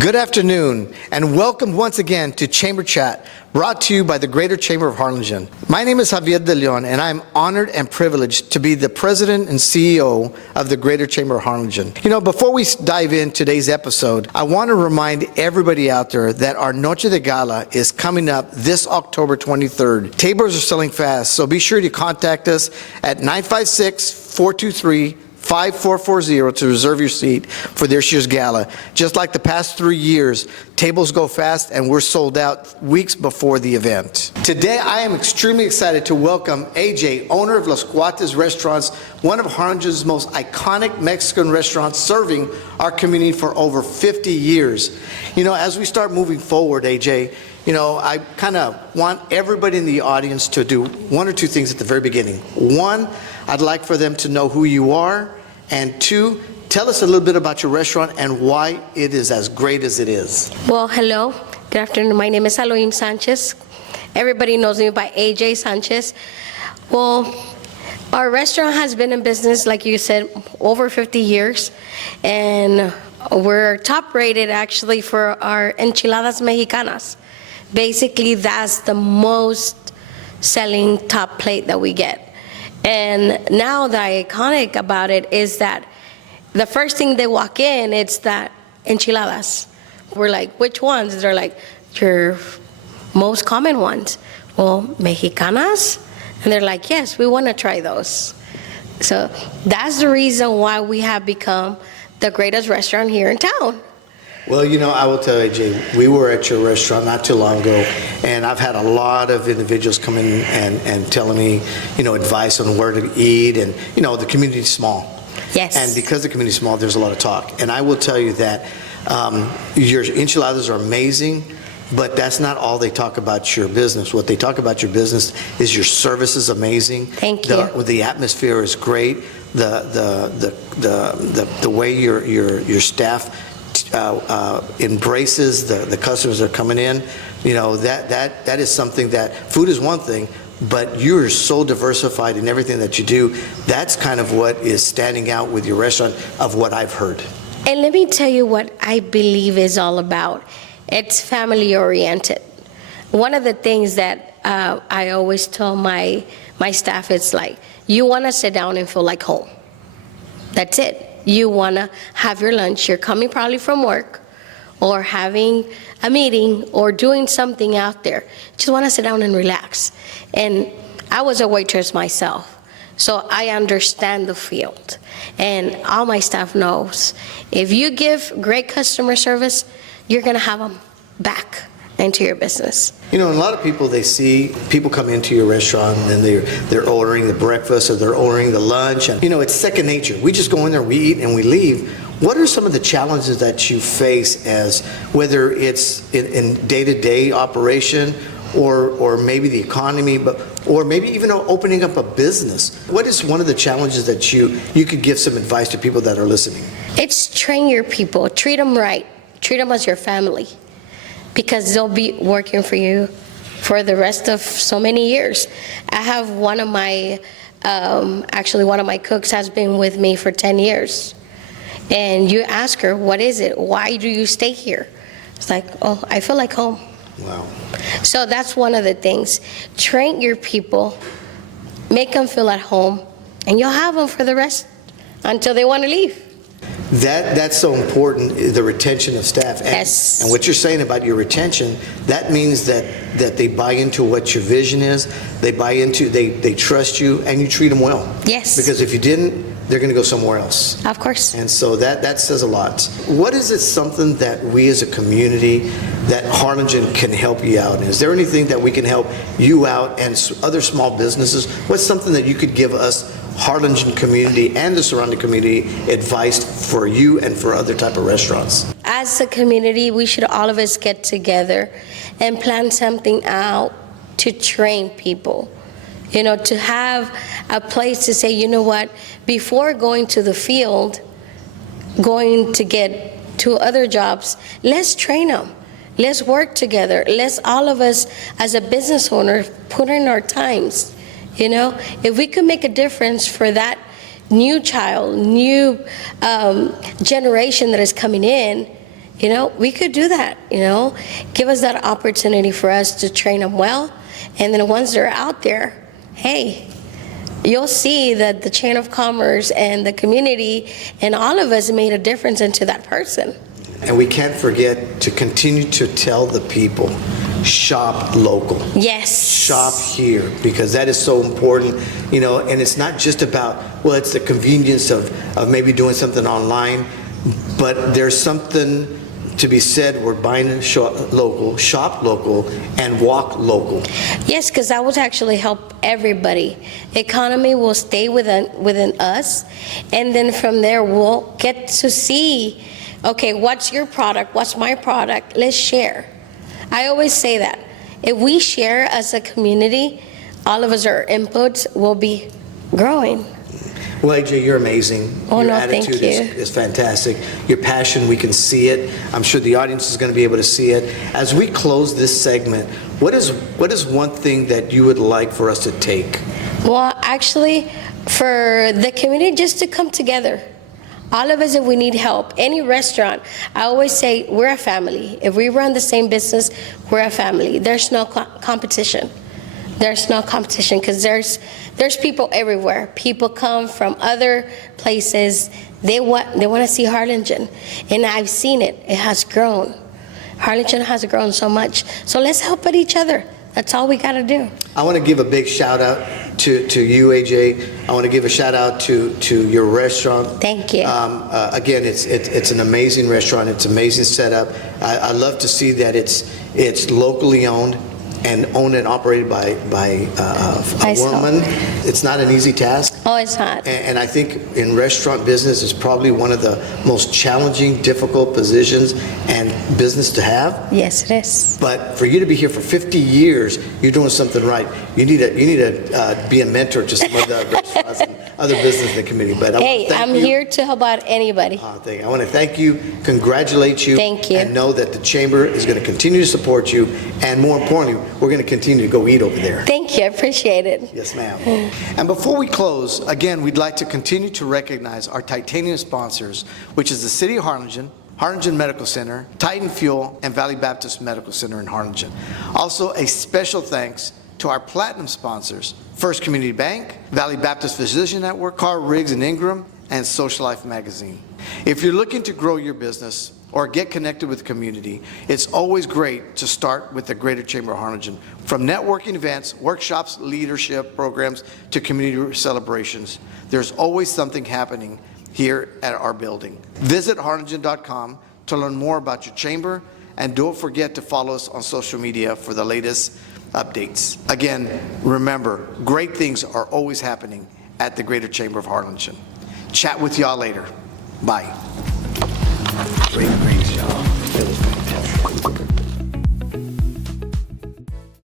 Good afternoon, and welcome once again to Chamber Chat, brought to you by the Greater Chamber of Harlingen. My name is Javier De Leon, and I'm honored and privileged to be the president and CEO of the Greater Chamber of Harlingen. You know, before we dive in today's episode, I want to remind everybody out there that our Noche de Gala is coming up this October 23rd. Tables are selling fast, so be sure to contact us at 956-423-5440 to reserve your seat for this year's gala. Just like the past 3 years, tables go fast and we're sold out weeks before the event. Today, I am extremely excited to welcome AJ, owner of Los Cuates Restaurant, one of Harlingen's most iconic Mexican restaurants, serving our community for over 50 years. You know, as we start moving forward, AJ, you know, I kind of want everybody in the audience to do one or two things at the very beginning. One, I'd like for them to know who you are, and two, tell us a little bit about your restaurant and why it is as great as it is. Well, hello, good afternoon. My name is Alohim Sanchez. Everybody knows me by AJ Sanchez. Well, our restaurant has been in business, like you said, over 50 years, and we're top rated actually for our enchiladas mexicanas. Basically, that's the most selling top plate that we get. And now the iconic about it is that the first thing they walk in, it's that enchiladas. We're like, which ones? They're like, your most common ones. Well, mexicanas? And they're like, yes, we want to try those. So that's the reason why we have become the greatest restaurant here in town. Well, you know, I will tell you, AJ, we were at your restaurant not too long ago, and I've had a lot of individuals come in and telling me, you know, advice on where to eat, and, you know, the community's small. Yes. And because the community's small, there's a lot of talk. And I will tell you that your enchiladas are amazing, but that's not all they talk about your business. What they talk about your business is your service is amazing. Thank you. The atmosphere is great. The way your staff embraces the customers that are coming in, you know, that is something that food is one thing, but you're so diversified in everything that you do. That's kind of what is standing out with your restaurant of what I've heard. And let me tell you what I believe is all about. It's family oriented. One of the things that I always tell my staff is like, you want to sit down and feel like home. That's it. You want to have your lunch, you're coming probably from work or having a meeting or doing something out there. Just want to sit down and relax. And I was a waitress myself, so I understand the field. And all my staff knows, if you give great customer service, you're going to have them back into your business. You know, a lot of people, they see people come into your restaurant and they're ordering the breakfast or they're ordering the lunch, and you know, it's second nature. We just go in there, we eat, and we leave. What are some of the challenges that you face, as whether it's in day-to-day operation or maybe the economy, or maybe even opening up a business? What is one of the challenges that you could give some advice to people that are listening? It's train your people, treat them right, treat them as your family, because they'll be working for you for the rest of so many years. I have one of my cooks has been with me for 10 years. And you ask her, what is it? Why do you stay here? It's like, oh, I feel like home. Wow. So that's one of the things. Train your people, make them feel at home, and you'll have them for the rest until they want to leave. That's so important, the retention of staff. Yes. And what you're saying about your retention, that means that they buy into what your vision is, they buy into, they trust you, and you treat them well. Yes. Because if you didn't, they're going to go somewhere else. Of course. And so that says a lot. What is it, something that we as a community, that Harlingen can help you out in? Is there anything that we can help you out and other small businesses? What's something that you could give us, Harlingen community and the surrounding community, advice for you and for other type of restaurants? As a community, we should all of us get together and plan something out to train people. You know, to have a place to say, you know what, before going to the field, going to get to other jobs, let's train them. Let's work together. Let's all of us as a business owner put in our times. You know, if we could make a difference for that new child, new generation that is coming in, we could do that, give us that opportunity for us to train them well. And then once they're out there, hey, you'll see that the chain of commerce and the community and all of us made a difference into that person. And we can't forget to continue to tell the people, shop local. Yes. Shop here, because that is so important, and it's not just about, it's the convenience of maybe doing something online, but there's something to be said, we're buying shop local, and walk local. Yes, because that would actually help everybody. Economy will stay within us, and then from there we'll get to see, okay, what's your product, what's my product, let's share. I always say that. If we share as a community, all of us, our inputs will be growing. Well, AJ, you're amazing. Oh, Your no, thank attitude you. is fantastic. Your passion, we can see it. I'm sure the audience is going to be able to see it. As we close this segment, what is one thing that you would like for us to take? Well, actually, for the community just to come together. All of us, if we need help, any restaurant, I always say we're a family. If we run the same business, we're a family. There's no competition. There's no competition because there's people everywhere. People come from other places. They want to see Harlingen, and I've seen it. It has grown. Harlingen has grown so much. So let's help each other. That's all we got to do. I want to give a big shout out to you, AJ. I want to give a shout out to your restaurant. Thank you. Again, it's an amazing restaurant. It's an amazing setup. I love to see that it's locally owned and owned and operated by a woman. It's not an easy task. Oh, it's not. And I think in restaurant business, it's probably one of the most challenging, difficult positions and business to have. Yes, it is. But for you to be here for 50 years, you're doing something right. You need to be a mentor to some other restaurants and other business in the community. But I'm here to help out anybody. I want to thank you, congratulate you. Thank you. And know that the Chamber is going to continue to support you. And more importantly, we're going to continue to go eat over there. Thank you. I appreciate it. Yes, ma'am. And before we close, again, we'd like to continue to recognize our titanium sponsors, which is the City of Harlingen, Harlingen Medical Center, Titan Fuel, and Valley Baptist Medical Center in Harlingen. Also, a special thanks to our platinum sponsors, First Community Bank, Valley Baptist Physician Network, Carr, Riggs and Ingram, and Social Life Magazine. If you're looking to grow your business or get connected with the community, it's always great to start with the Greater Chamber of Harlingen. From networking events, workshops, leadership programs, to community celebrations, there's always something happening here at our building. Visit harlingen.com to learn more about your chamber, and don't forget to follow us on social media for the latest updates. Again, remember, great things are always happening at the Greater Chamber of Harlingen. Chat with y'all later. Bye. Great job. That was fantastic.